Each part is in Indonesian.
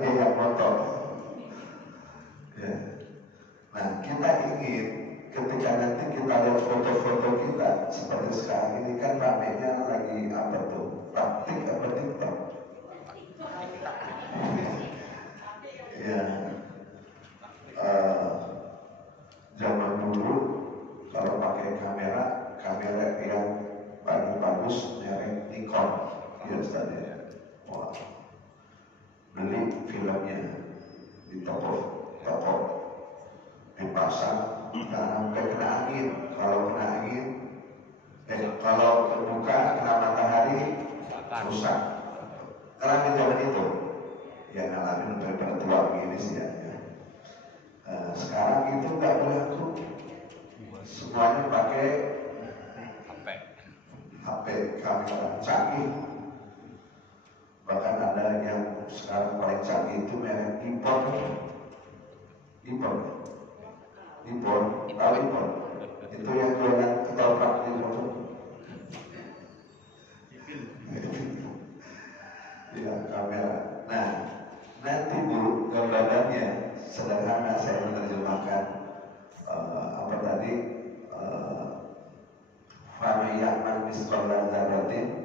dia yang foto. Ya. Nah, kita ingin ketika nanti kita lihat foto-foto kita seperti sekarang ini kan ramenya lagi apa tuh? Praktik apa TikTok? Ya. Zaman dulu kalau pakai kamera yang bagus merek Nikon, ya Ustaz ya. Wah, beli filmnya di toko dipasang, jangan sampai kena angin. Kalau kena angin, kalau terbuka kena matahari rusak. Ngalamin zaman itu, ya ngalamin daripada tua begini sih ya. Sekarang itu nggak berlaku, semuanya pakai HP kamera canggih. Bahkan ada yang sekarang paling canggih itu merek impor, tahu impor? Itu yang jualan ketoprak di motor. Ya, kamera. Nah, nanti Bu, gambarannya sederhana saya menerjemahkan apa tadi? Faman ya'mal misqala dzarratin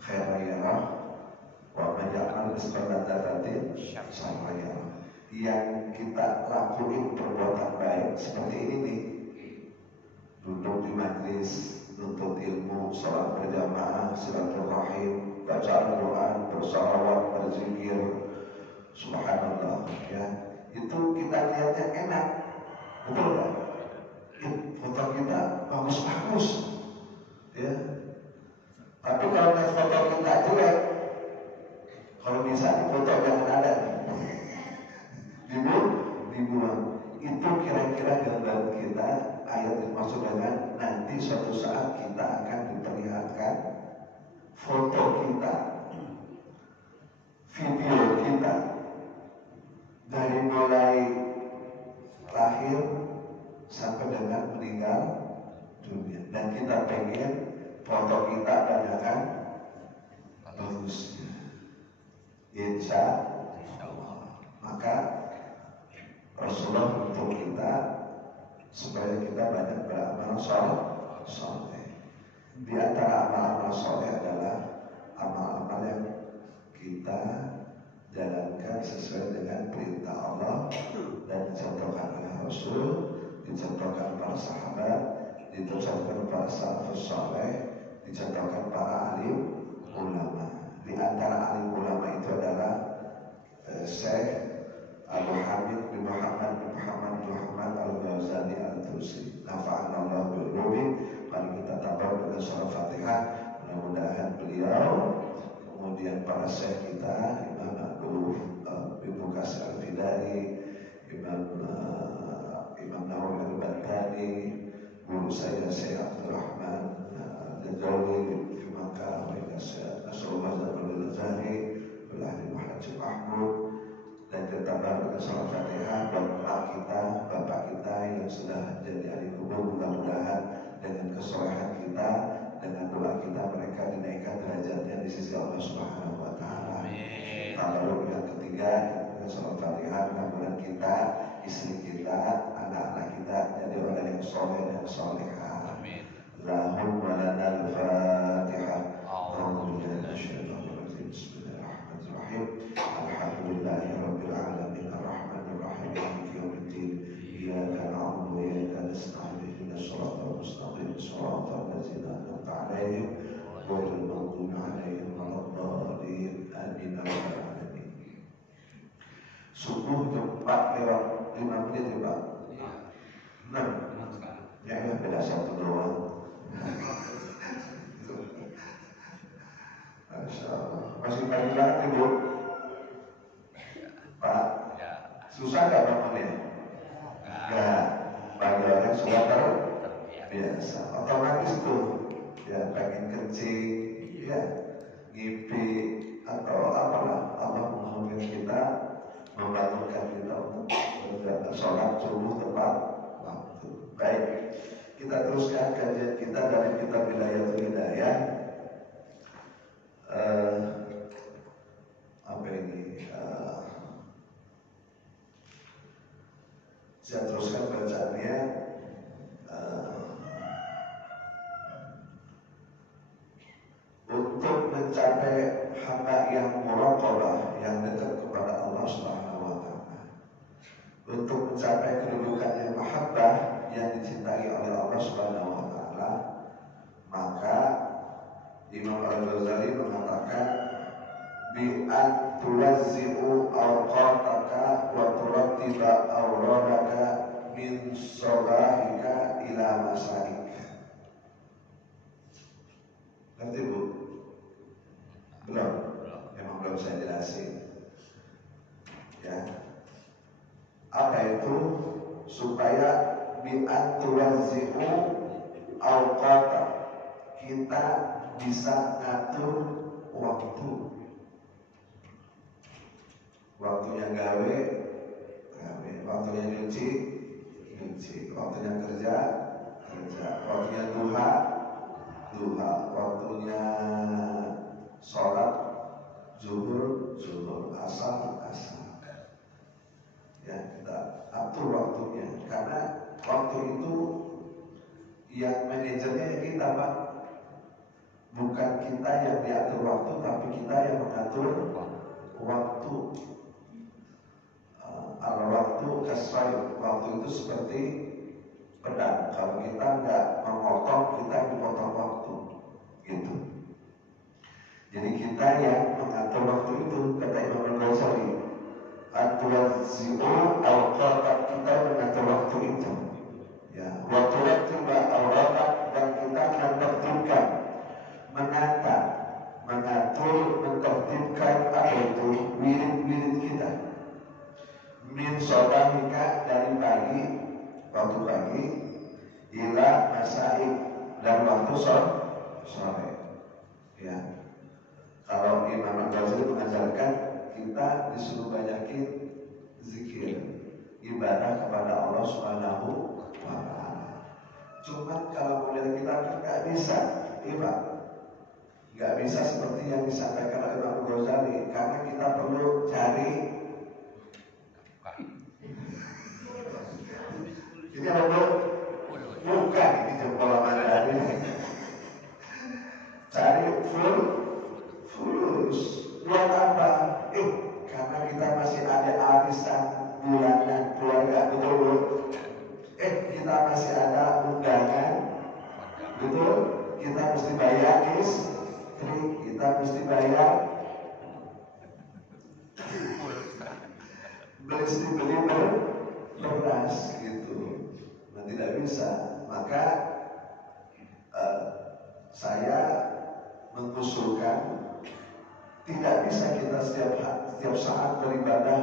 khairan yarah wa man ya'mal misqala dzarratin syarran yarah. Yang kita lakuin perbuatan baik seperti ini nih, duduk di majlis, nuntut ilmu, salat berjamaah, silaturahim, baca Al-Quran, bersalawat, berzikir, subhanallah, ya, itu kita lihatnya enak, betul nggak? Foto kita bagus-bagus, ya. Tapi kalau lihat foto kita jelek, kalau bisa di foto jangan ada, dibuang. Itu kira-kira gambar kita, ayat dimaksud dengan nanti suatu saat kita akan diperlihatkan foto kita, video kita dari mulai lahir sampai dengan meninggal dunia, dan kita pengen foto kita banyakkan bagusnya, insya Allah. Maka Rasulullah untuk kita supaya kita banyak beramal soleh. Di antara amal-amal soleh adalah amal-amal yang kita jalankan sesuai dengan perintah Allah dan dicontohkan oleh Rasul, dicontohkan para sahabat, dicontohkan para salafus soleh, dicontohkan para alim ulama. Di antara alim ulama itu adalah Syekh Abu Hamid bin Muhammad Al-Ghazali Al-Tusi. Nafa'anallahu bi'ulumi. Mari kita tabur dengan surah Fatihah. Mudah-mudahan beliau, kemudian para syekh kita, Imam Ibnu Qasir Al-Fidari, Imam Nawawi Al-Bantani, guru saya Syekh Abdul Rahman Al-Jazawi di Makkah, Nasrullah Al-Zahri, Al-Ahli Muhajir Mahmud, dan kita dengan salam Fatihah buat emak kita, bapak kita yang sudah jadi ahli kubur. Mudah-mudahan dengan kesolehan kita, dengan doa kita, mereka dinaikkan derajatnya di sisi Allah Subhanahu wa Ta'ala. Lalu yang ketiga dengan salam Fatihah, mudah-mudahan kita, istri kita, anak-anak kita jadi orang yang soleh dan solehah. Lahum wa lana al-Fatihah. Bismillahirrahmanirrahim. Alhamdulillahirabbil alamin arrahmanir rahim maliki yaumiddin. Iyyaka na'budu wa iyyaka nasta'in ihdinas siratal mustaqim siratal ladzina an'amta 'alaihim ghairil maghdubi 'alaihim waladdallin. Amin ya rabbal alamin. Subuh jam 4 lewat 5 menit ya Pak? 6 ya, beda satu doang. Masya Allah. Masih pagi banget Ibu Pak? Susah gak bangunnya? Gak. Bagi orang sudah terbiasa, otomatis tuh ya pengen kencing, ya ngimpi atau apalah. Allah menghubungi kita, membangunkan kita untuk sholat subuh tepat waktu. Baik, kita teruskan kajian kita dari kitab Bidayatul Hidayah. Apa ini? Imam Al-Ghazali mengatakan bi'an tuwazzi'u awqataka wa turattiba awradaka min sabahika ila masaik. Ngerti Bu? Belum? Memang belum saya jelasin. Ya. Apa itu? Supaya bi'an tuwazzi'u awqata, kita bisa ngatur waktu. Waktunya gawe, waktunya nyuci, waktunya kerja, waktunya duha, waktunya sholat, zuhur, asar. Ya, kita atur waktunya, karena waktu itu yang manajernya kita, Pak. Bukan kita yang diatur waktu, tapi kita yang mengatur waktu. Al-waktu kasfai, waktu itu seperti pedang. Kalau kita nggak memotong, kita dipotong waktu, gitu. Jadi kita yang mengatur waktu itu, kata Imam Al-Ghazali, at-tuwazzi'u al-qata, kita mengatur waktu itu. Ya, waktu tiba al-qata, dan kita menertibkan, menata, mengatur, menertibkan apa itu wirid-wirid kita. Min sobahika, dari pagi, waktu pagi, ila masaik, dan waktu sore. Ya, kalau Imam Al-Ghazali mengajarkan kita disuruh banyakin zikir, ibadah kepada Allah Subhanahu wa Ta'ala. Cuman kalau model kita kan nggak bisa, Imam, nggak bisa seperti yang disampaikan oleh Imam Al-Ghazali, karena kita perlu cari. Ini apa? Bukan, ini jempol mana ini. Cari fulus. Buat apa? Karena kita masih ada arisan bulanan keluarga, betul? Kita masih ada undangan, betul? Kita mesti bayar istri, kita mesti bayar beli beras, gitu. Nah, tidak bisa. Maka saya mengusulkan tidak bisa kita setiap saat beribadah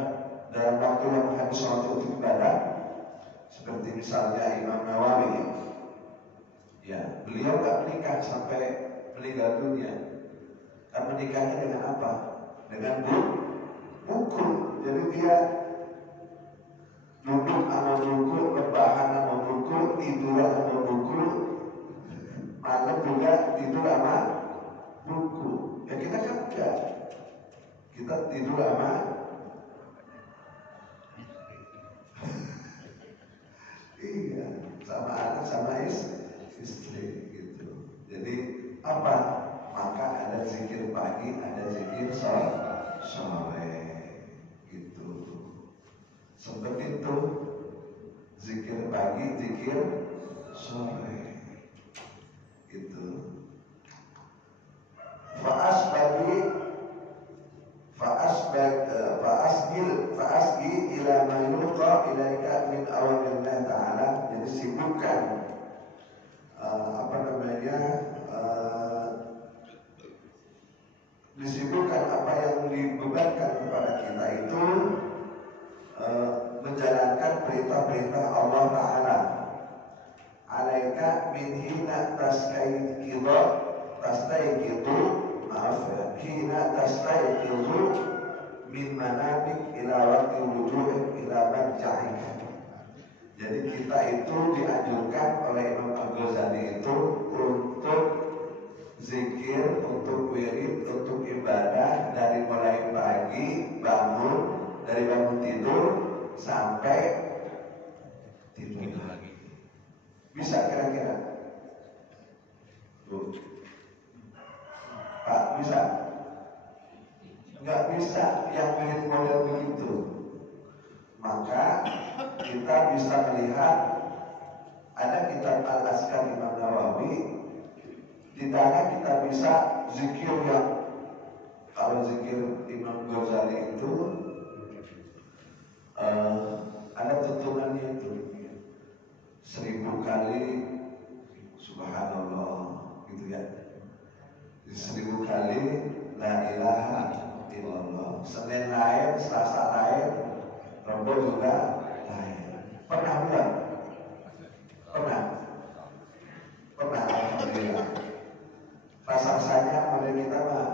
dalam waktu yang habis sholat untuk ibadah. Seperti misalnya Imam Nawawi, ya, beliau gak menikah sampai meninggal dunia. Kan menikahnya dengan apa? Dengan buku. Jadi dia duduk sama buku, rebahan sama buku, tidur sama buku, malam juga tidur sama buku. Ya kita kan enggak. Kita tidur sama iya, sama anak, sama istri, gitu. Jadi apa? Maka ada zikir pagi, ada zikir sore, gitu. Seperti itu, zikir pagi, zikir sore, gitu. Fa'asgi ila ma yulqa ilaika min awamillah ta'ala. Jadi sibukkan disibukkan apa yang dibebankan kepada kita itu menjalankan perintah-perintah Allah Ta'ala. Alaika min hina tastayqidu hina tastayqidu min manabik ila waqti wujuhik ila marja'ik. Jadi kita itu dianjurkan oleh Imam Al-Ghazali itu untuk zikir, untuk wirid, untuk ibadah dari mulai pagi dari bangun tidur sampai tidur lagi. Bisa kira-kira? Pak, bisa? Nggak bisa yang mirip model begitu. Maka kita bisa melihat ada kitab Al-Azkar Imam Nawawi Tidaknya kita bisa zikir yang, kalau zikir Imam Ghazali itu ada tuntunannya itu 1000 kali subhanallah gitu ya, 1000 kali la ilaha illallah, Senin lain, Selasa lain, Rabu juga lain. Pernah buat? Pernah? Alhamdulillah. Rasanya model kita mah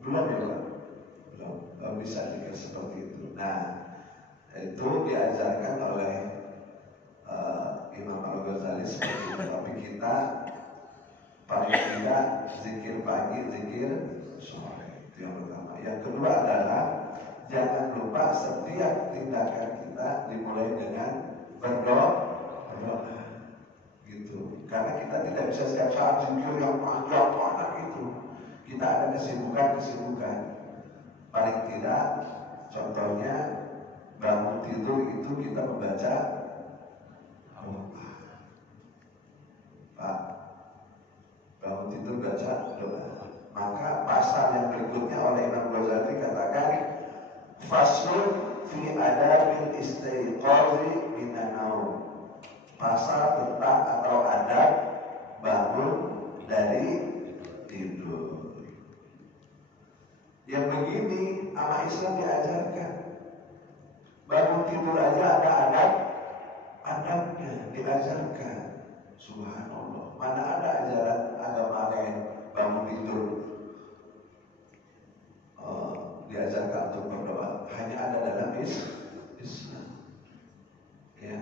belum bisa juga seperti itu. Nah, itu diajarkan oleh Imam Al-Ghazali seperti itu. Tapi kita paling tidak zikir pagi, zikir sore, itu yang pertama. Yang kedua adalah jangan lupa setiap tindakan kita dimulai dengan berdoa gitu. Karena kita tidak bisa setiap saat zikir yang panjang banget itu. Kita ada kesibukan. Paling tidak, contohnya bangun tidur itu kita membaca doa. Pak, bangun tidur baca doa. Maka pasal yang berikutnya oleh Imam Ghazali katakan, faslun fi adabil istiqazi minan naum. Pasal tentang atau adab bangun dari tidur. Yang begini anak Islam diajarkan. Bangun tidur aja ada adabnya, diajarkan. Subhanallah. Mana ada ajaran agama lain bangun tidur diajarkan untuk berdoa. Hanya ada dalam Islam. Ya.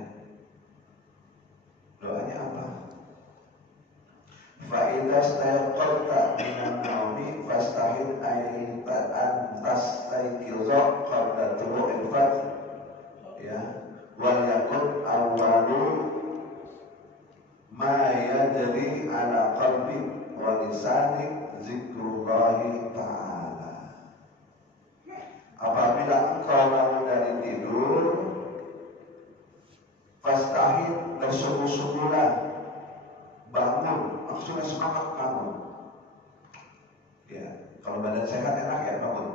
Doanya apa? Fa'idha stayaqalta minan naumi fastahid ayyatan tastayqidha qabla tulu'il fajr. Ya, wal yakun awwalu ma yadri ala qalbi wa lisani zikrullahi ta'ala. Apabila engkau bangun dari tidur, fastahid, bersungguh-sungguhlah bangun, maksudnya semangat kamu. Ya, kalau badan sehat enak ya bangun.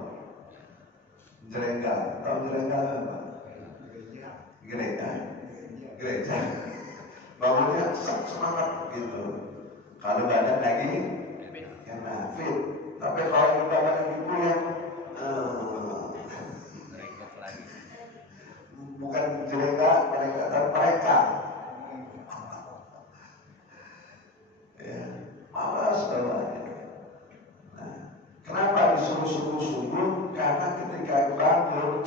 Jerenggal, tahu jerenggal apa? Gereja. Bangunnya semangat gitu. Kalau badan lagi enak, fit. Tapi kalau di badan itu yang bukan jerenggal, mereka ya, malas banget. Nah, kenapa disuruh sungguh-sungguh? Karena ketika bangun,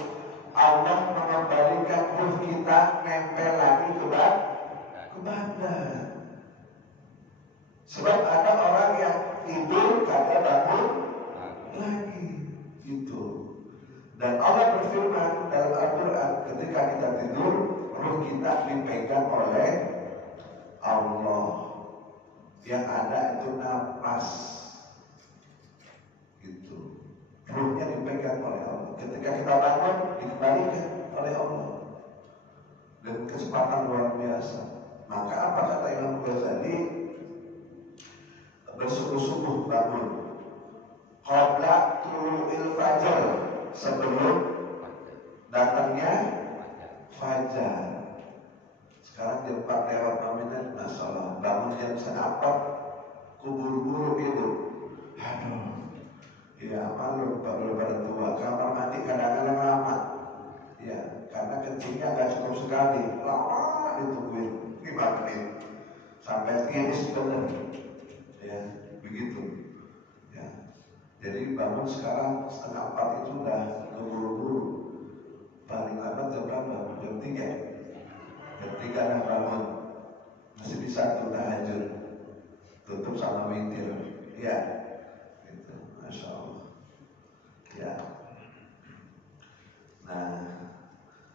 Allah mengembalikan ruh kita nempel lagi ke badan. Sebab ada orang yang tidur kagak bangun lagi, gitu. Dan Allah berfirman dalam Al-Quran, ketika kita tidur, ruh kita dipegang oleh Allah. Yang ada itu nafas, gitu. Ruhnya dipegang oleh Allah. Ketika kita bangun, dikembalikan oleh Allah dengan kecepatan luar biasa. Maka apa kata Imam Ghazali? Bersungguh-sungguh bangun qabla tulu'il fajr, sebelum datangnya fajar. Sekarang jam 4 lewat 5 menit, masalah. Bangun jam 4, kubur-buru itu. Aduh, ya malu pada tua. Kamar mandi kadang-kadang lama. Ya, karena kencingnya agak cukup sekali. Lama ditungguin 5 menit sampai tiris benar. Ya, begitu. Ya, jadi bangun sekarang 3:30 itu udah keburu-buru. Paling lambat jam berapa? Jam 3. Jam 3 dah bangun. Masih bisa tuh tahajud. Tutup sama witir. Ya, gitu. Masya Allah. Ya. Nah,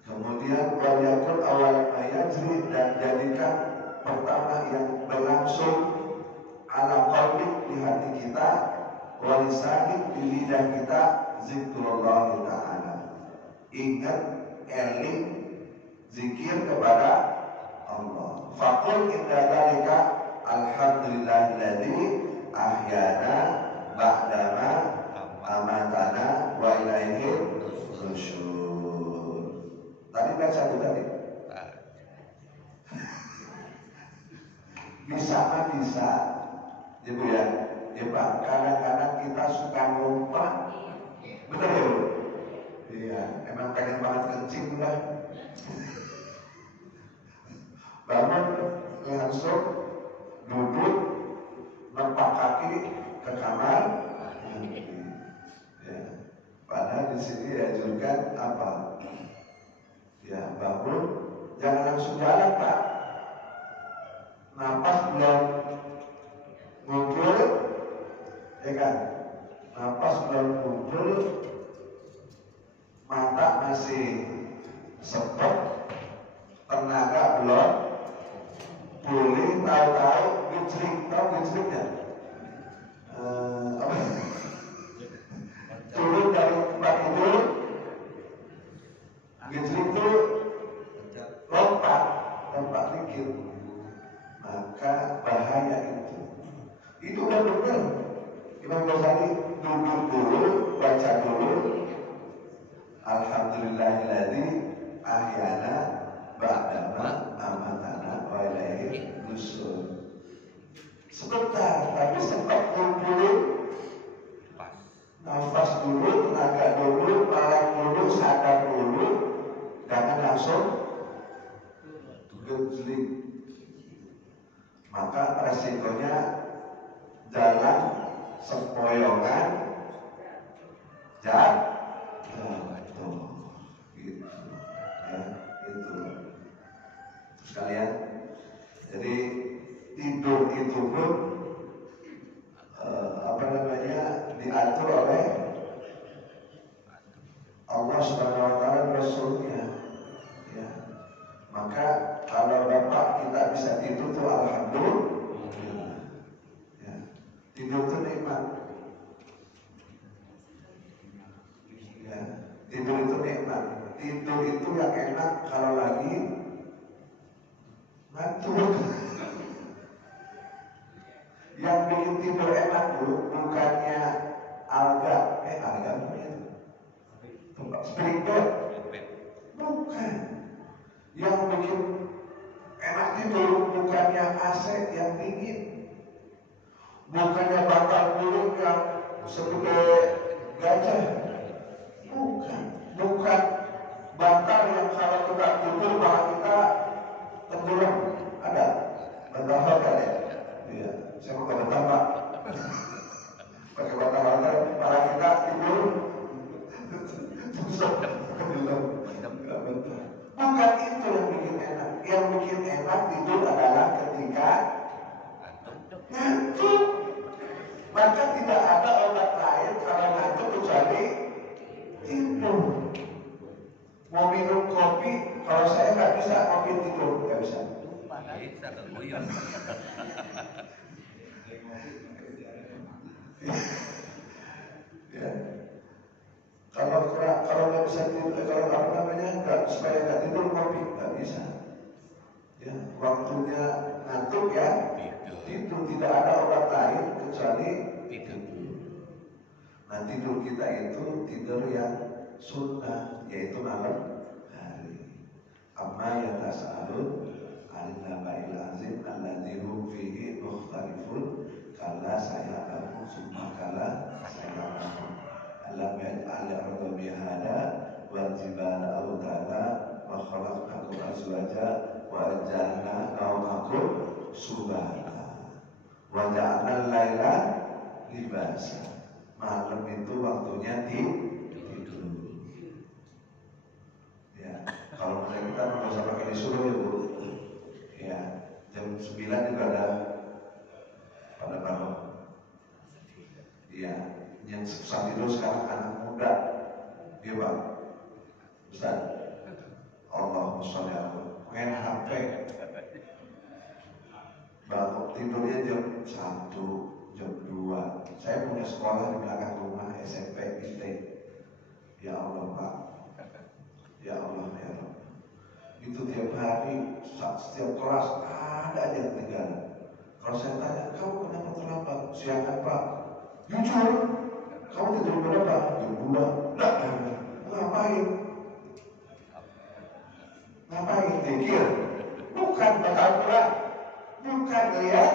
kemudian waliyakul awal ayajri, dan jadikan pertama yang berlangsung ala qalbi, di hati kita, walisani, di lidah kita, zikrullah ta'ala. Ingat, eling, zikir kepada Allah. Faqul inna dzalika alhamdulillahilladzi ahyana ba'dama amatana wa ilaihi nusyur. Tadi baca tadi. Bisa mah bisa. Gitu ya. Ya Pak, kadang-kadang kita suka lupa. Betul ya Bu? Iya, emang pengen banget kencing lah. Bangun langsung duduk, nempak kaki ke kamar. Ya. Padahal di sini diajarkan apa? Ya, bangun, jangan langsung jalan Pak. Napas belum ngumpul, ya kan? Napas belum ngumpul, mata masih sepet, tenaga belum pulih, tahu-tahu gejrik, tahu gejriknya? Apa? Turun dari tempat tidur, gejrik itu lompat dikit, maka bahaya itu. Itu udah benar. Imam Ghazali duduk dulu, baca dulu. Alhamdulillahilladzi ahyana ba'dama amatana wa ilaihi nusyur. Sebentar, tapi sempat kumpulin nafas dulu, tenaga dulu, melek dulu, sadar dulu, jangan langsung gejlik. Maka resikonya jalan sempoyongan jatuh gitu ya, itu sekalian. Jadi tidur itu pun diatur oleh Allah Subhanahu wa taala dan Rasulnya ya. Maka kalau Bapak kita bisa tidur tuh alhamdulillah ya. Tidur itu nikmat ya. Tidur itu nikmat. Tidur itu yang enak kalau lagi ngantuk. Yang bikin tidur enak dulu bukannya alga namanya itu spring bed, bukan. Yang bikin enak tidur bukannya AC yang dingin, bukannya bantal guling yang segede gajah, bukan bantal yang kalau kita tidur malah kita tenggelam. Ada bantal hotel ya? Iya, saya mau bantal Pak. Pakai bantal malah kita tidur bukan itu yang bikin enak. Yang bikin enak tidur adalah ketika ngantuk. Maka tidak ada obat lain kalau ngantuk kecuali tidur. Mau minum kopi, kalau saya nggak bisa kopi tidur, nggak bisa. Ya. Kalau nggak bisa tidur, supaya nggak tidur kopi nggak bisa. Ya, waktunya ngantuk ya tidur, tidak ada obat lain kecuali tidur. Nah tidur kita itu tidur yang sunnah, yaitu malam hari. Amma yatasa'alun al-naba'il azim alladzi hum fihi mukhtalifun kalla saya'lamun summa kalla saya'lamun alam yaj'al al-arda bihada wal jibala awtada wa khalaqnakum azwaja wa ja'alna nawmakum subata wa ja'alna al-laila libasa. Malam itu waktunya tidur. Ya, kalau kita nggak usah pakai disuruh ya Bu. Ya, jam 9 juga ada pada bangun. Ya, yang susah tidur sekarang anak muda. Iya Pak. Ustaz, Allahumma sholli ala main HP. Bangun tidurnya jam 1, jam 2. Saya punya sekolah di belakang rumah SMP IT. Ya Allah Pak. Ya Allah ya Rabb. Itu tiap hari setiap kelas ada aja ketinggalan. Kalau saya tanya, kamu kenapa terlambat? Siang Pak? Jujur, kamu tidur berapa? Jam 2. Lah, ngapain? Ngapain? Pikir? Bukan bakal pulang. Bukan lihat.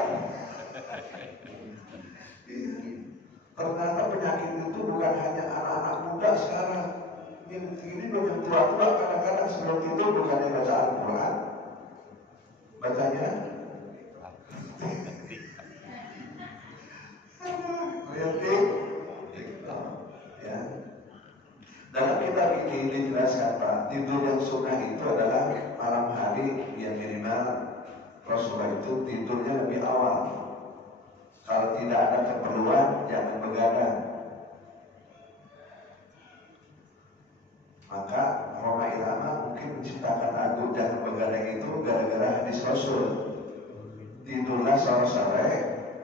Ternyata penyakit itu bukan hanya anak-anak muda sekarang. Ini belum tua-tua, kadang-kadang sebelum tidur bukannya baca Al-Quran, bacanya ya. Dalam kitab ini dijelaskan Pak, tidur yang sunnah itu adalah malam hari yang minimal Rasulullah itu tidurnya lebih awal. Kalau tidak ada keperluan, jangan begadang. Maka Roma Irama mungkin menciptakan lagu jangan begadang itu gara-gara hadis Rasul. Tidurlah sore-sore,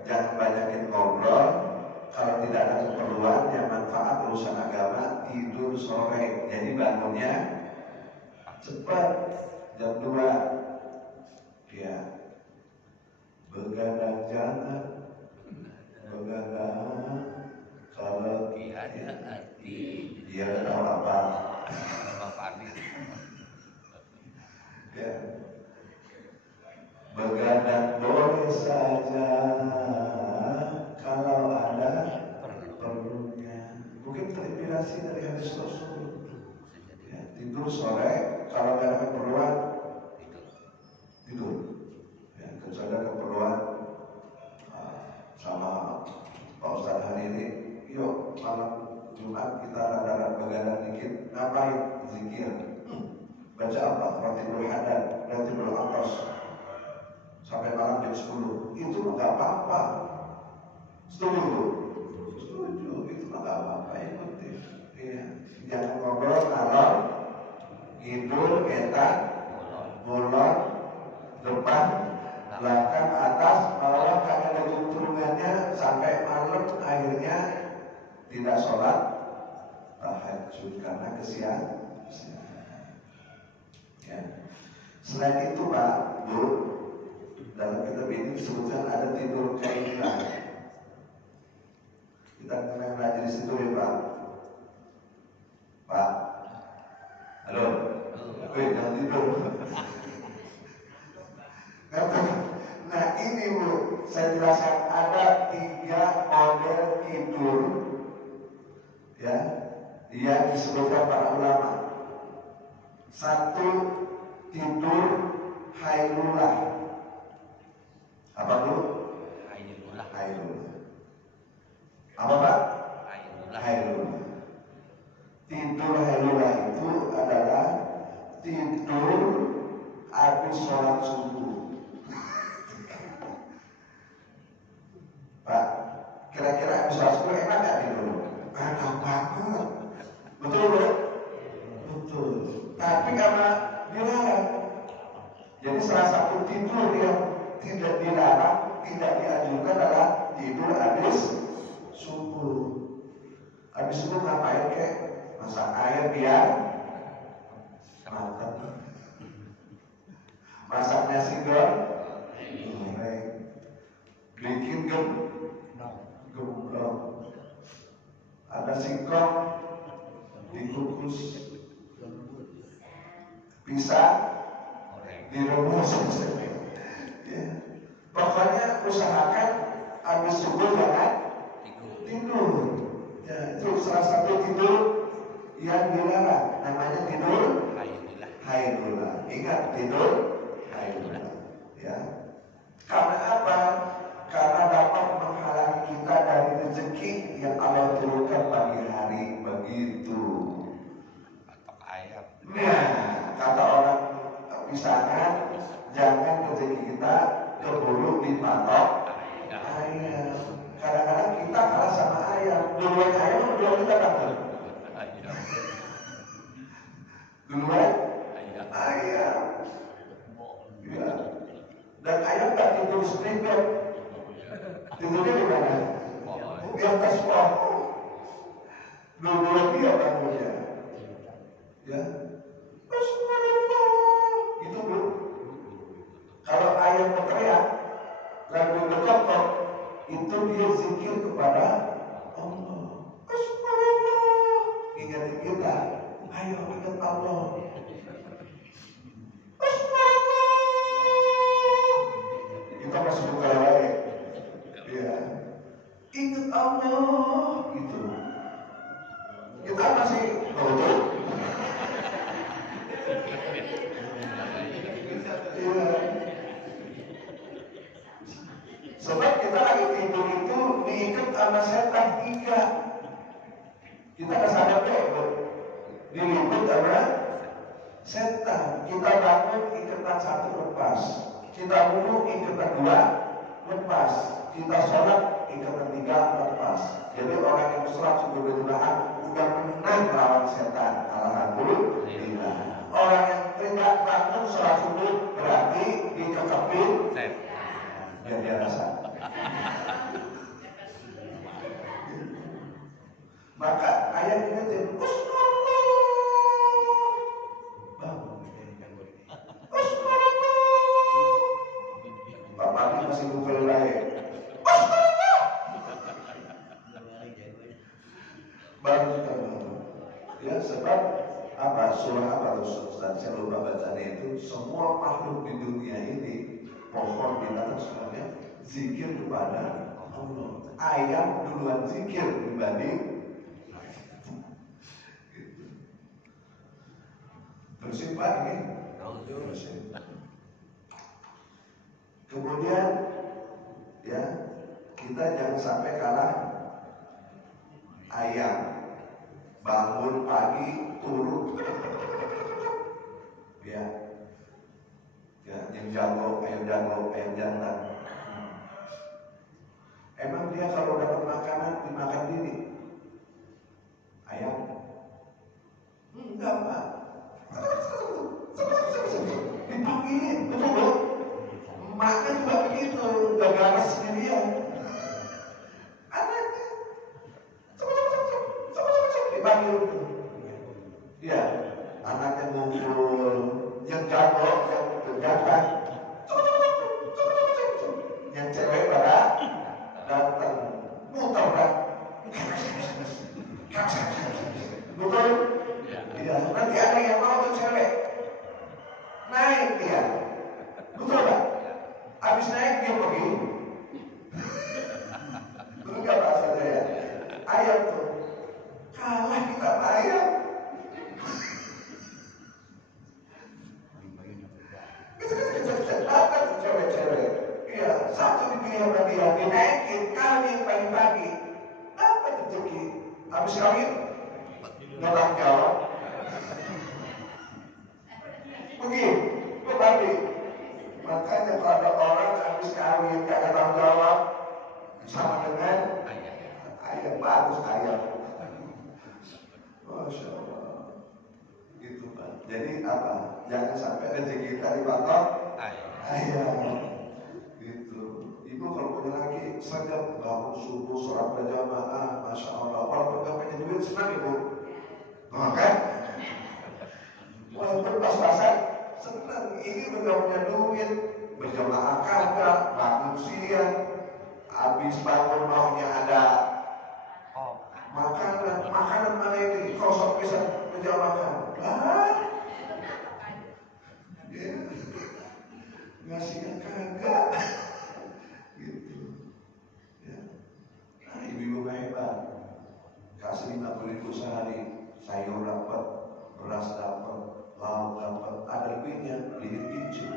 jangan banyakin ngobrol. Kalau tidak ada keperluan yang manfaat urusan agama, tidur sore. Jadi bangunnya cepat, jam 2. Ya, begadang jangan. Begadang kalau tiada arti. Dia tahu apa? Ya. Begadang boleh saja kalau ada perlunya. Mungkin terinspirasi dari hadis Rasul. Ya, tidur sore kalau nggak ada keperluan tidur. Ya, kecuali ada keperluan sama Pak Ustadz hari ini, yuk malam Jumat kita rada-rada begadang dikit. Ngapain? Zikir. Baca apa? Ratibul Hadad, Ratibul Aqas sampai malam jam 10. Itu nggak apa-apa. Setuju? Setuju. Itu nggak apa-apa. Ikuti. Iya. Jangan ngobrol ngalor, ngidul, ngetan, mulon, depan, belakang, atas, bawah, karena ada turunannya sampai malam akhirnya tidak sholat tahajud karena kesiangan. Ya. Selain itu Pak, Bu, dalam kitab ini disebutkan ada tidur kailan. Kita akan belajar di situ ya Pak. Pak, halo, jangan tidur. Nah ini Bu, saya jelaskan ada 3 model tidur ya yang disebutkan para ulama. 1, tidur hailulah. Apa Bu? Hailulah. Apa Pak? Hailulah. Tidur hailulah itu adalah tidur habis sholat subuh. Pak, kira-kira habis sholat subuh enak gak tidur? Enak banget. Betul Bu? Betul. Tapi karena dilarang. Jadi salah satu tidur yang tidak dilarang, tidak dianjurkan adalah tidur habis subuh. Habis subuh ngapain kek? Masak air biar matang. Masak nasi goreng. Bikin gemblong. Ada singkong dikukus. Pisang direbus. Ya. Pokoknya usahakan habis subuh jangan tidur. Ya, itu salah satu tidur yang dilarang. Namanya tidur hailulah. Ingat, tidur hailulah. Ya. Karena apa? Karena dapat menghalangi kita dari rezeki yang Allah turunkan pagi hari. Begitu. Nah, kata orang pisangan, jangan rezeki kita keburu dipatok ayam. Kadang-kadang kita kalah sama ayam. Duluan ayam atau duluan kita takut? Duluan ayam. Ya. Dan ayam tak tidur sendirian. Tidurnya di mana? Di atas pohon. Dua-dua dia bangunnya. Ya. Gitu Bu. Kalau ayam berteriak, lalu berteriak zikir kepada Allah. Subhanallah. Ingat kita, ayo ingat Allah. Subhanallah. Kita masih buka lagi. Ya. Ingat Allah gitu. Kita masih betul. Ya. Sebab kita lagi tidur itu diikat sama setan 3. Kita kesana deh, diliput sama setan. Kita bangun ikatan 1 lepas. Kita wudhu ikatan 2 lepas. Kita sholat ikatan 3 lepas. Jadi orang yang sholat subhanallah udah menang lawan setan. Alhamdulillah. Orang yang tidak bangun sholat subuh berarti dikekepin biar dia rasa. Maka ayat ini jadi Usmanullah. Usmanullah. Bapak ini masih bukul lain. Usmanullah. Baru kita bangun. Ya sebab apa surah apa Ustaz saya lupa bacanya itu semua makhluk di dunia ini pohon binatang semuanya zikir kepada Allah. Ayam duluan zikir dibanding bersih Pak ini. Bersih. Kemudian ya kita jangan sampai kalah ayam. Bangun pagi turun ya yang jago, ayam jantan. Emang dia kalau dapat makanan dimakan diri ayam? Enggak Pak. Dipanggilin, betul? Emaknya juga begitu, enggak garisnya dia. Anaknya dipanggil itu. Ya, anaknya ngumpul, yang jago, yang jantan, yang cewek pada datang, muter kan? Betul? Ya, nanti ada yang mau tuh cewek naik dia, betul gak? Habis naik dia pergi. Betul gak bahasanya ya? Ayam tuh kalah kita ayam. Datang cewek-cewek. Iya, satu dipilih sama dia, dinaikin kawin pagi-pagi. Dapat rezeki. Habis kawin, nolak jawab. Begitu. Makanya kalau ada orang habis kawin gak ada tanggung jawab, sama dengan ayam bagus ayam. Masya Allah. Gitu Pak. Jadi apa? Jangan sampai rezeki kita dipatok ayam. Gitu. Ibu kalau punya lagi sedap bangun subuh sholat berjamaah, masya Allah. Walaupun gak punya duit senang ibu. Kan? Walaupun pas-pasan senang. Ini udah punya duit, berjamaah kagak, bangun siang, habis bangun maunya ada makanan mana ini kosong bisa berjamaah. Ya, ngasihnya kagak. Gitu. Ya. Nah, ibu-ibu hebat. Kasih 50.000 sehari, sayur dapat, beras dapat, lauk dapat, ada lebihnya, beli hijau.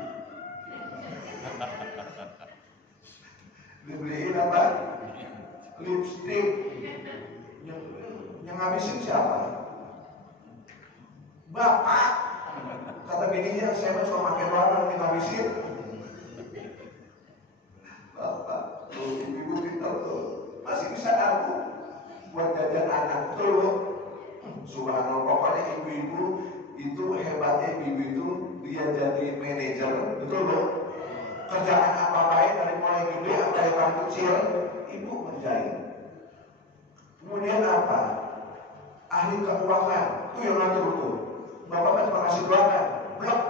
Dibeliin apa? Lipstick. Yang ngabisin siapa? Bapak. Kata bininya, saya cuma pakai doang yang ngabisin. Bapak, ibu kita tuh masih bisa aku buat jajan anak tuh. Subhanallah, pokoknya ibu-ibu itu hebatnya ibu itu dia jadi manajer, betul loh. Kerjaan apa baik dari mulai gede sampai yang kecil, ibu kerjain. Kemudian apa? Ahli keuangan, itu yang ngatur tuh. Bapak kan cuma kasih doangan, blok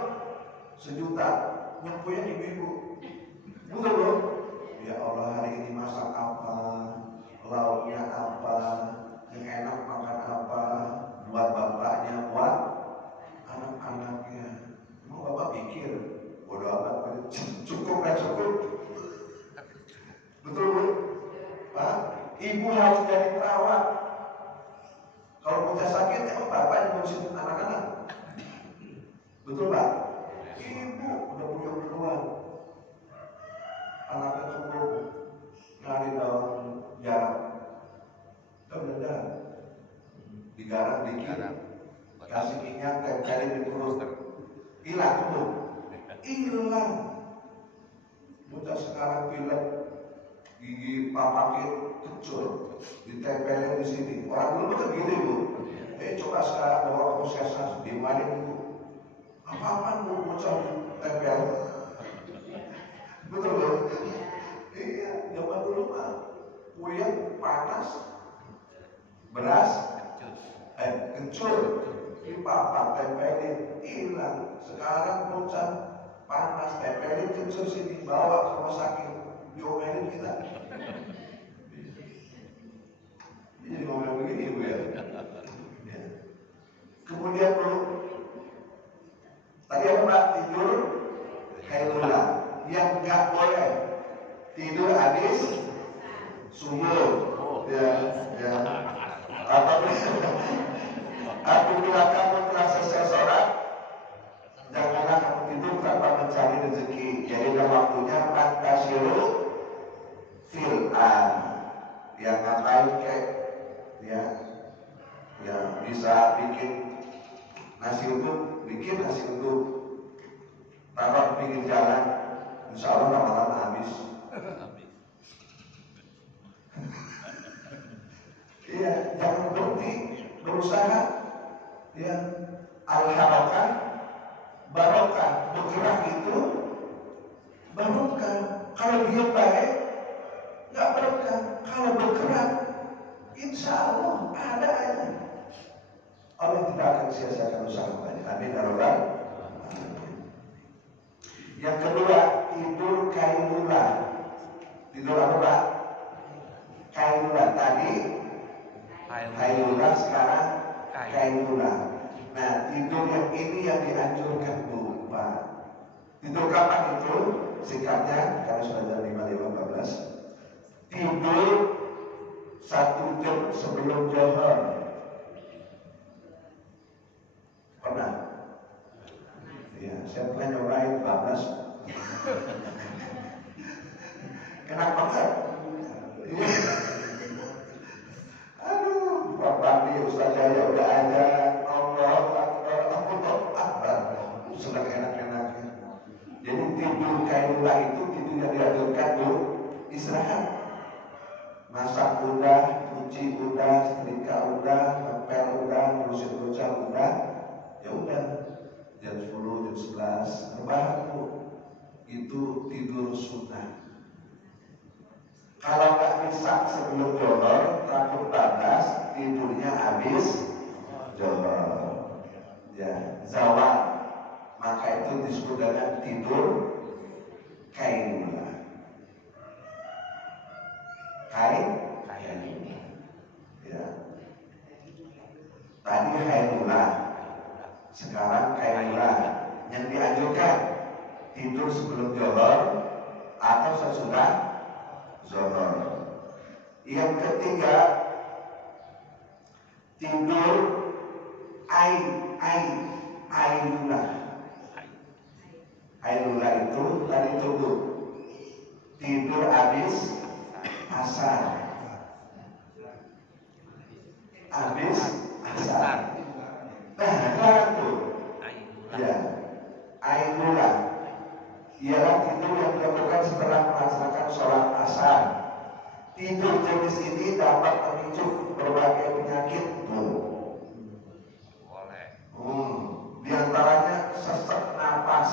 1 juta, yang punya ibu-ibu. Betul loh. Ya Allah, hari ini masak apa? lauknya apa, yang enak makan apa, buat bapaknya, buat anak-anaknya. Emang bapak pikir bodo amat, cukup kan cukup? Betul Bu? Pak, ibu harus jadi perawat. Kalau bocah sakit, emang bapak yang ngurusin anak-anak? Betul Pak? Ibu udah punya keluar, anaknya tumbuh nyari daun jarak, udah digarang dikit, kasih minyak, tempelin di perut, hilang tuh, hilang. Bocah sekarang pilek, gigi papakin kecil, ditempelin di sini. Orang dulu kan gitu Bu. Coba sekarang bawa ke puskesmas, dimainin Bu. Apa-apaan Bu, bocah tempel. Betul Bu? Iya, zaman dulu mah puyeng panas, beras, kencur, dipapak tempelin, hilang. Sekarang bocah panas, tempelin kencur sini, bawa ke rumah sakit, diomelin kita. Jadi ngomel begini Bu ya. Kemudian Bu, tadi apa Pak? Tidur Khairullah. Yang nggak boleh tidur habis subuh. Ya. Apabila kamu telah selesai sholat, janganlah kamu tidur tanpa mencari rezeki. Jadi dalam waktunya pantasyiru fil'an. Yang ngapain kayak ya bisa bikin nasi uduk, taruh di pinggir jalan, insya Allah lama-lama habis. Iya, jangan berhenti berusaha. Ya, al-harakah barokah, bergerak itu barokah. Kalau dia baik, nggak barokah. Kalau bergerak, insya Allah ada aja. Allah tidak akan sia-siakan usaha banyak. Amin ya rabbal alamin. Yang kedua, tidur Khairullah. Tidur apa Pak? Khairullah. Tadi Khairullah, sekarang Khairullah. Nah, tidur yang ini yang dianjurkan Bu Pak. Tidur kapan itu? Singkatnya, karena sudah jam 5.15. Tidur 1 jam sebelum zuhur. Pernah? Iya, saya pernah nyobain 12. Enak banget. Aduh, Pak Bandi, Ustaz Jaya udah ada. Allahu Akbar, Allahu Akbar. Sudah enak-enaknya. Jadi tidur Khairullah itu tidur yang dianjurkan Bu, istirahat. Masak udah, cuci udah, setrika udah, ngepel udah, ngurusin bocah udah. Ya udah, jam 10, jam 11 rebahan Bu. Itu tidur sunnah. Kalau nggak bisa sebelum zuhur, takut batas, tidurnya habis zuhur. Ya, zawal. Maka itu disebut dengan tidur Khairullah. Khairullah. Ya. Tadi Khairullah. Sekarang Khairullah. Yang dianjurkan tidur sebelum zuhur atau sesudah zuhur. Yang ketiga, tidur Khairullah. Khairullah itu tadi tubuh tidur habis asar. Habis asar. Nah, sekarang tuh. Ya. Khairullah ialah tidur yang dilakukan setelah melaksanakan sholat asar. Tidur jenis ini dapat memicu berbagai penyakit. Di antaranya sesak napas.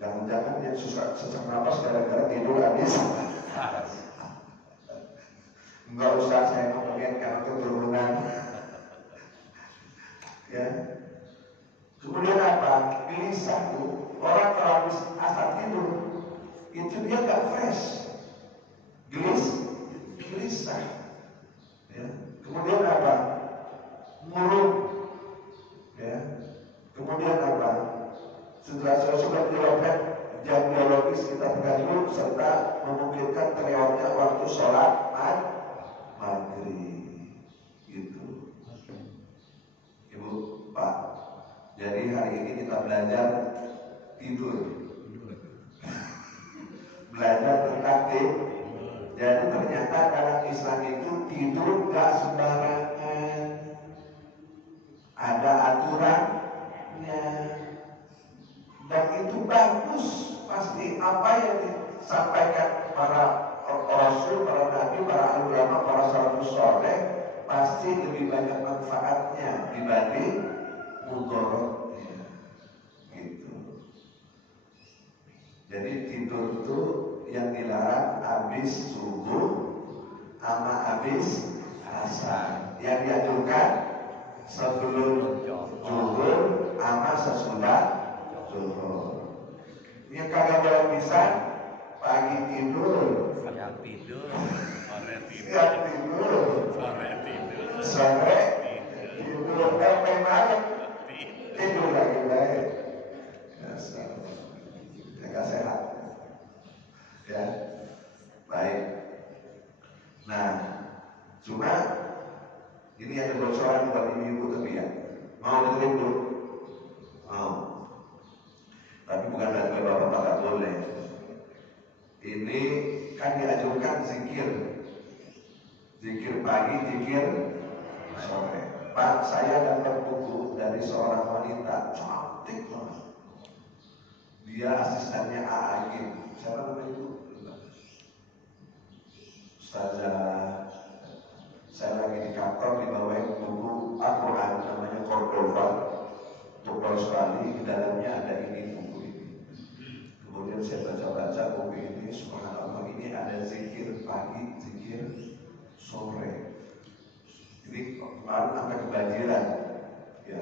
Jangan-jangan yang sesak napas gara-gara tidur habis. Enggak usah saya ngomongin karena keturunan. Ya. Kemudian apa? Gelisah Bu. Orang kalau habis asar tidur itu dia nggak fresh. gelisah. Ya. Kemudian apa? Murung. Ya. Kemudian apa? Setelah sudah menyebabkan jam biologis kita terganggu serta memungkinkan terlewatnya waktu sholat maghrib. Gitu. Ibu, Pak. Jadi hari ini kita belajar tidur. Belajar tentang tidur. Jadi ternyata dalam Islam itu tidur gak sembarangan. Ada aturannya. Dan itu bagus. Pasti apa yang disampaikan para Rasul, para Nabi, para ulama, para salafus saleh pasti lebih banyak manfaatnya dibanding mudaratnya. Gitu. Jadi tidur itu yang dilarang habis subuh sama habis asar. Yang dianjurkan sebelum zuhur sama sesudah zuhur. Yang kagak boleh bisa pagi tidur, siang tidur, sore tidur, siang tidur, sore tidur, sore tidur, sampai malam tidur lagi baik. Jaga sehat. Ya, baik. Nah, cuma ini ada bocoran buat ibu-ibu tapi ya, mau dengerin dulu? Mau. Tapi bukan berarti bapak tak boleh. Ini kan diajukan zikir pagi, zikir sore. Pak, saya dapat buku dari seorang wanita cantik banget. Dia asistennya Aagim. Siapa namanya itu? Ustazah. Saya lagi di kantor dibawain buku Al-Quran namanya Cordova. Tebal sekali, di dalamnya ada ini buku ini. Kemudian saya baca-baca buku ini, subhanallah, ini ada zikir pagi, zikir sore. Ini kemarin sampai kebanjiran, ya.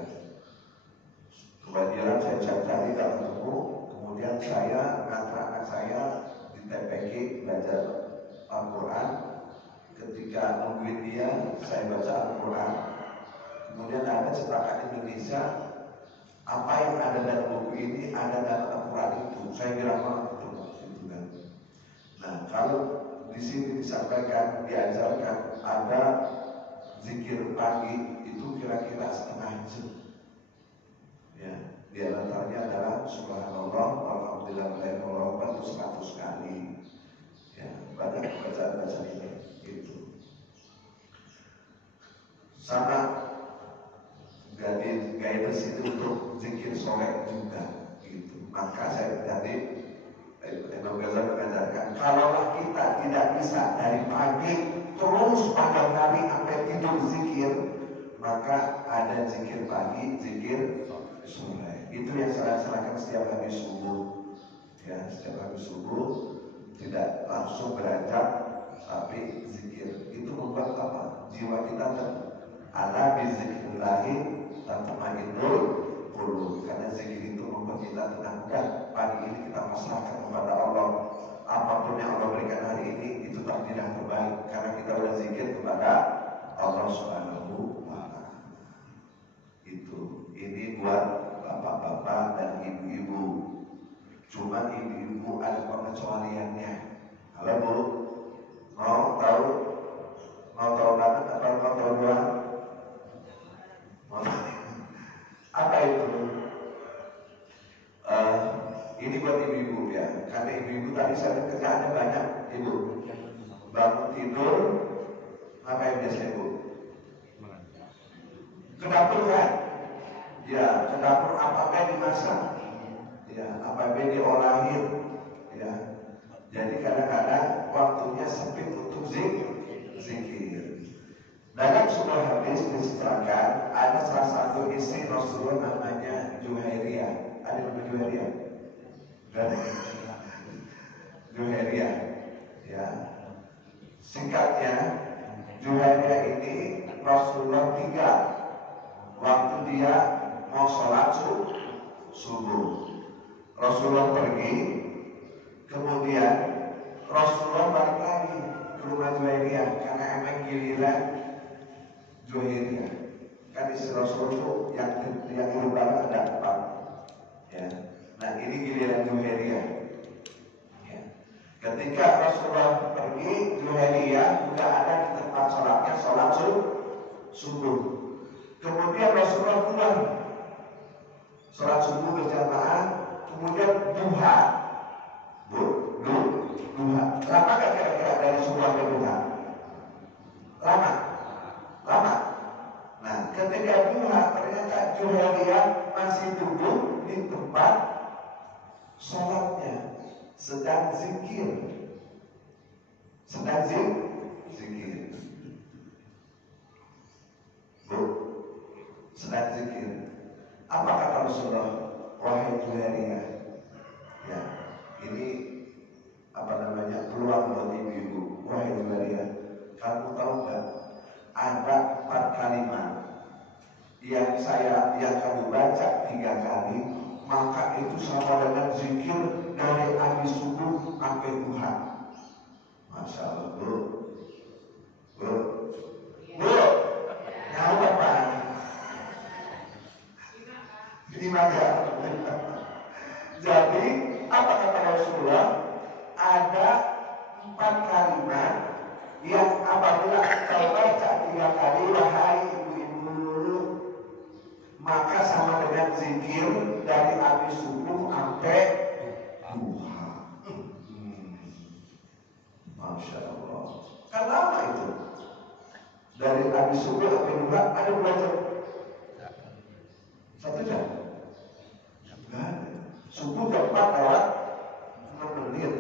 Kebanjiran saya cari-cari tak ketemu. Kemudian saya ngantar anak saya di TPG belajar Al-Quran. Ketika nungguin dia, saya baca Al-Quran. Kemudian ada cetakan Indonesia. Apa yang ada dalam buku ini ada dalam Al-Quran itu. Saya kira banget itu kan. Nah, kalau di sini disampaikan, diajarkan ada zikir pagi itu kira-kira setengah jam. Ya, di antaranya adalah subhanallah, alhamdulillah, itu 100 kali. Ya, banyak bacaan ini gitu. Sama guidance itu untuk zikir sore juga gitu. Maka saya tadi Imam Ghazali mengajarkan, kalaulah kita tidak bisa dari pagi terus pada hari sampai tidur zikir, maka ada zikir pagi, zikir sore. Itu yang saya serahkan setiap hari subuh. Ya, setiap hari subuh tidak langsung beranjak, tapi zikir. Itu membuat apa? Jiwa kita ala bizikrillahi tatma'innul qulub. Karena zikir itu membuat kita tenangkan. Pagi ini kita pasrahkan kepada Allah. Apapun yang Allah berikan hari ini itu takdir yang terbaik. Karena kita sudah zikir kepada Allah Subhanahu wa ta'ala. Itu. Ini buat bapak-bapak dan ibu-ibu. Cuma ibu-ibu ada pengecualiannya. Halo Bu, mau tahu banget apa mau tahu doang? Apa itu? Ini buat ibu-ibu ya. Karena ibu-ibu tadi saya kerjaannya banyak, ibu. Bangun tidur, apa yang biasa ibu? Ke dapur kan? Ya, ke dapur apa yang dimasak? Ya, apa yang diolahin? Ya. Jadi kadang-kadang waktunya sempit untuk zikir. Dalam sebuah hadis disebutkan ada salah satu istri Rasulullah namanya Juhairiyah. Ada nama Juhairiyah? Juhairiyah. Ya. Singkatnya, Juhairiyah ini Rasulullah tinggal waktu dia mau sholat subuh. Rasulullah pergi, kemudian Rasulullah balik lagi. rumah Juwairiyah karena emang giliran Juwairiyah. Kan istilah Rasul itu yang lebaran ada 4. Ya. Nah ini giliran Juwairiyah. Ya. Ketika Rasulullah pergi, Juwairiyah sudah ada di tempat sholatnya, sholat subuh. Kemudian Rasulullah pulang, sholat subuh berjamaah, kemudian duha. Duha. Lama gak kira-kira dari subuh ke duha? Lama. Nah, ketika duha ternyata Juwairiyah masih duduk di tempat sholatnya, sedang zikir. Sedang zikir. Apa kata Rasulullah? Wahai Juwairiyah, ya, ini peluang buat ibu-ibu. Wahai Juwairiyah, kamu tahu nggak? Ada 4 kalimat yang kamu baca 3 kali, maka itu sama dengan zikir dari habis subuh sampai duha. Masya Allah, Bu. Tahu apa? Ini maka. Jadi apa kata Rasulullah? Ada 4 kalimat yang apabila kau baca 3 kali, wahai ibu-ibu, maka sama dengan zikir dari habis subuh sampai duha. Masya Allah. Kan lama itu. Dari habis subuh sampai duha ada 2 jam. 1 jam. Subuh jam 4 lewat 6 menit.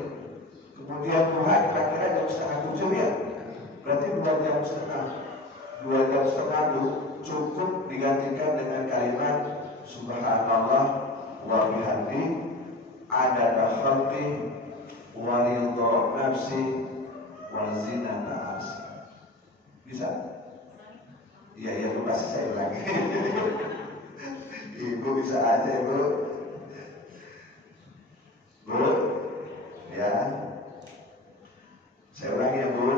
Kemudian duha kira-kira jam 6:30 ya. Berarti 2 jam setengah. 2 jam setengah itu cukup digantikan dengan kalimat Subhanallah wa bihamdi adada khalqi wa ridha nafsi wa zinata arsi. Bisa? Iya, lu kasih saya lagi. Ibu bisa aja, Ibu. Bu, ya. Saya ulangi ya, Bu.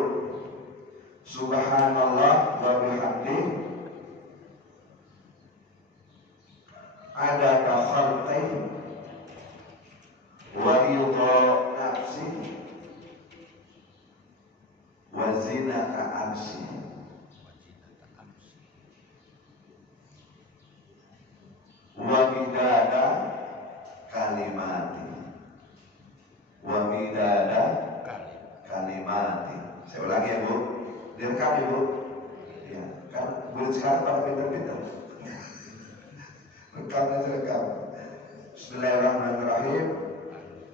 Subhanallah wa bihamdi adada khalqi wa ridha nafsi wa zinata arsi. Wa midada kalimati. Saya ulangi ya, Bu. Direkam ya, Bu. Ya, kan murid sekarang pada pinter-pinter. Rekam. Bismillahirrahmanirrahim.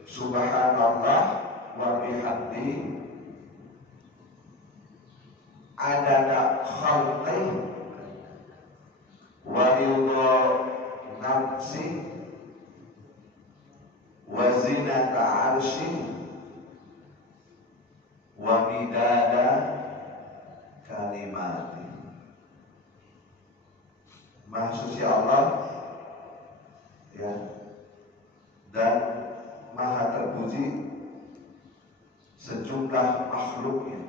Subhanallah wa bihamdi adada khalqi wa ridha nafsi wa zinata arshi wa midada kalimati. Maha suci Allah, ya, dan maha terpuji sejumlah makhluknya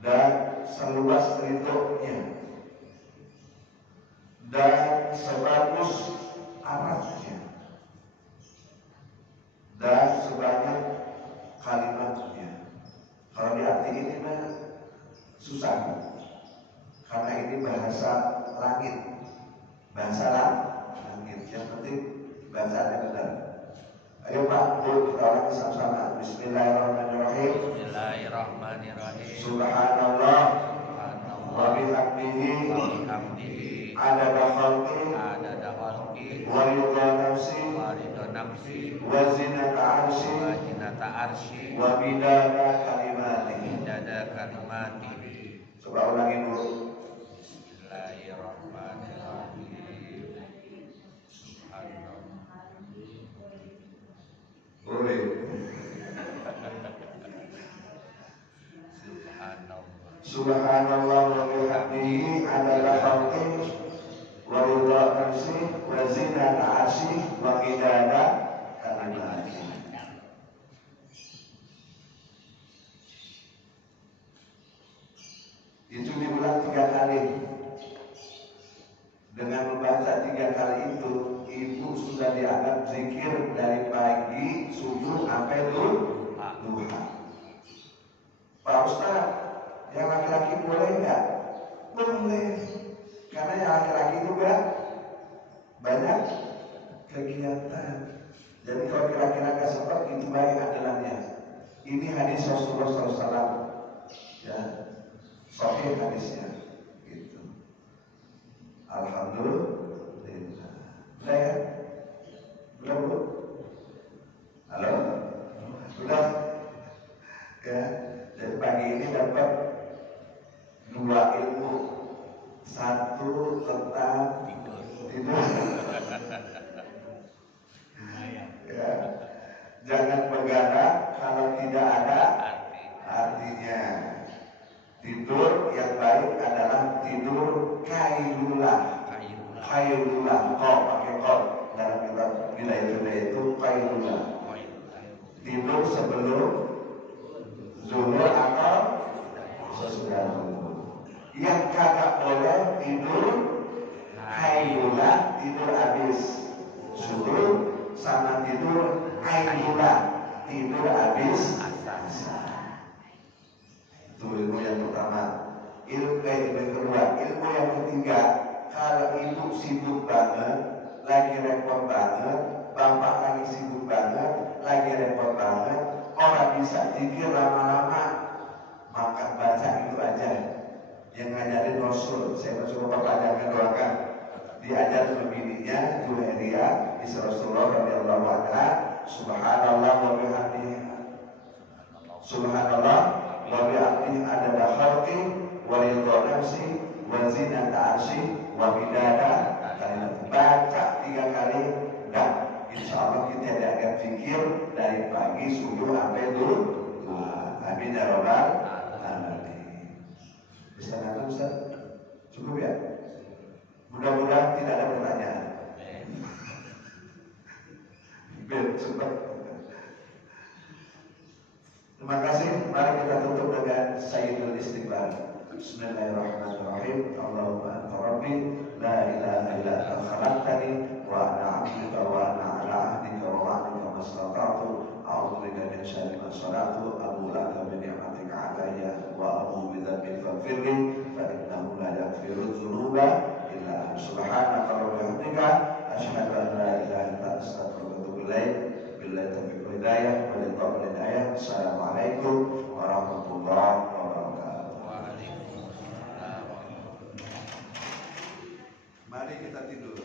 dan seluas ridhonya dan sebagus arasnya dan sebanyak kalimatnya. Kalau diartiin ini mah susah, karena ini bahasa langit, yang penting bahasanya benar. Ayo Pak, Bu, kita ulangi sama-sama. Bismillahirrahmanirrahim. Subhanallah wa bihamdihi adada khalqi wa ridha nafsi wa zinata arshi wa midada kalimati. Coba ulangi dulu. Subhanallah wa bihamdihi adada khalqi wa ridha nafsi wa zinata arshi wa midada kalimati. Itu diulang 3 kali. Dengan membaca 3 kali itu, ibu sudah dianggap zikir dari pagi, subuh, sampai duha. Pak Ustaz, yang laki-laki boleh nggak? Boleh. Karena yang laki-laki juga banyak kegiatan. Jadi kalau kira-kira nggak sempat, itu baik adalannya. Ini hadis Rasulullah SAW. Ya, sahih hadisnya. Gitu. Alhamdulillah. Udah ya? Udah Bu? Halo? Udah? Ya. Jadi pagi ini dapat 2 ilmu. 1 tentang tidur. Ya. Jangan begadang kalau tidak ada artinya. Tidur yang baik adalah tidur kailulah. Kailulah, kau pakai kau dalam kitab Bidayatul itu kailulah. Tidur sebelum zuhur atau sesudah zuhur. Yang kagak boleh tidur kailulah, tidur habis zuhur, sama tidur kailulah, tidur habis asar. Itu ilmu yang pertama. Ilmu yang kedua, ilmu yang ketiga, kalau ibu sibuk banget, lagi repot banget, bapak lagi sibuk banget, lagi repot banget, orang bisa zikir lama-lama, maka baca itu aja. Yang ngajarin Rasul, saya coba perpanjangkan doakan. Diajar pembininya Juwairiyah, istri Rasulullah radhiyallahu anha, subhanallah wa bihamdihi. Subhanallah wa bihamdihi adada khalqi wa ridha nafsi wa zinata arsy wa midada kalimati. Baca 3 kali dan insya Allah kita dianggap zikir dari pagi subuh sampai duha. Amin ya rabbal alamin. Bisa nanggung Ustaz? Cukup ya? Mudah-mudahan tidak ada pertanyaan. Biar cepat. Terima kasih. Mari kita tutup dengan Sayyidul Istighfar. Bismillahirrahmanirrahim. Allahumma anta rabbi la ilaha illa anta khalaqtani wa ana 'abduka wa ana 'ala 'ahdika wa wa'dika mastata'tu a'udzu bika min syarri ma sana'tu abu laka bi ni'matika 'alayya wa abu bi dhanbi faghfirli fa innahu la yaghfiru dzunuba illa anta. Subhanaka wa bihamdika asyhadu an la ilaha illa anta astaghfiruka wa atubu ilaik. Billahi taufiq wal hidayah wa lillahi hidayah. Assalamualaikum warahmatullahi wabarakatuh. Mari kita tidur.